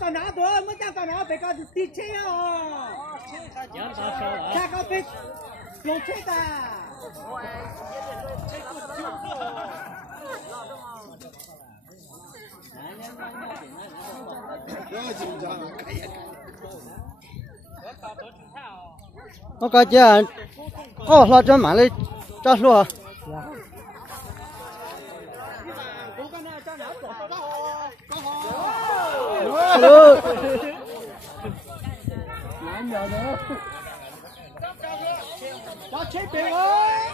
tao nó thôi mới cho tao nó phải có tí chế à cha có tí lô chế ta nó có chứ có lo cho mà lấy cho luôn cho chết tiền ơi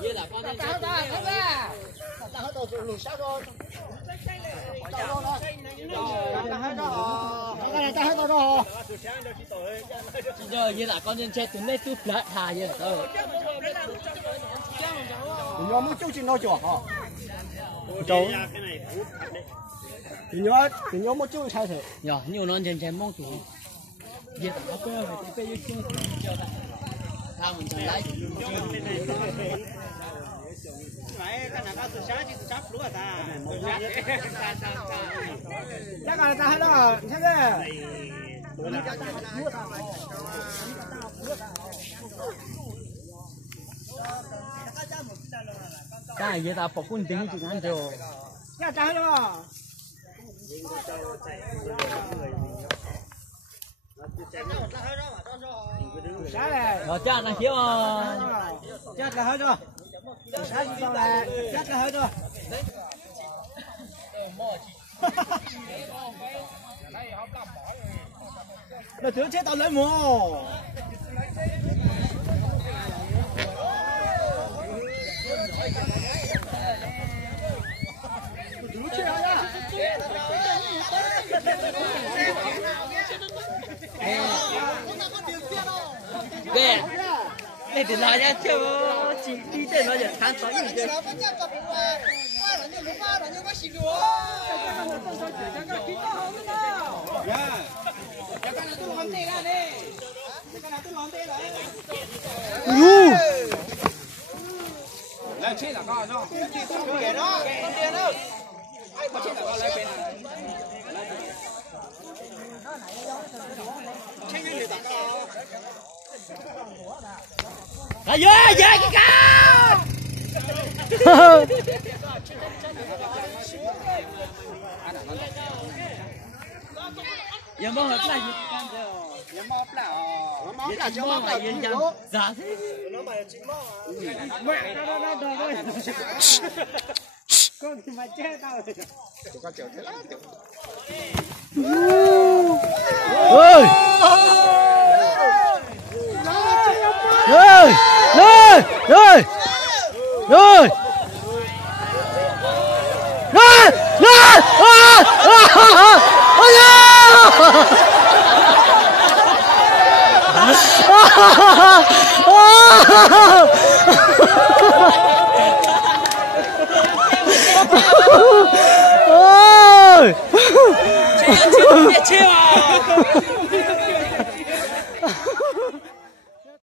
Vậy là con ta hết đồ lùi sát rồi. Giờ vậy là con nhân chơi tụi này tụt lại thà vậy là thôi. Nhóm mới chú chuyện nói chưa hả? Cháu thì nhóm mới chú sai thế. Giờ nhiều non trên trên mong tụi. Vậy là có phải đi chung giờ này. Sao mình chơi lấy? Cái này ta từ sáng chỉ từ sáng lúa ta. Chắc là ta hết đó, thế đấy. Cái gì ta phục quân tiếng chừng ăn rồi. Chắc ta hết đó. Rồi cha nó thiếu chắc là hết rồi. Chắc là hết rồi. Nó thử chết tao lấy mồ. Kìa, đây thì nói nha chứ chỉ đi trên nó giờ tháng sáu gì chứ. Lên chết là con đó. Tiền đó, tiền đó. Ai có chết là con lấy bên này. Tranh cái gì tặng con. À vô, về cái cao. Giờ mong là cái gì can rồi. Giờ mong là Giờ mong là yên chăng. Dạ thế. Nó mày chính mong à. Mẹ đó. Con thì mà chết tao. Tụi con chịu thế lắm. ơi rồi rồi rồi rồi rồi Chill.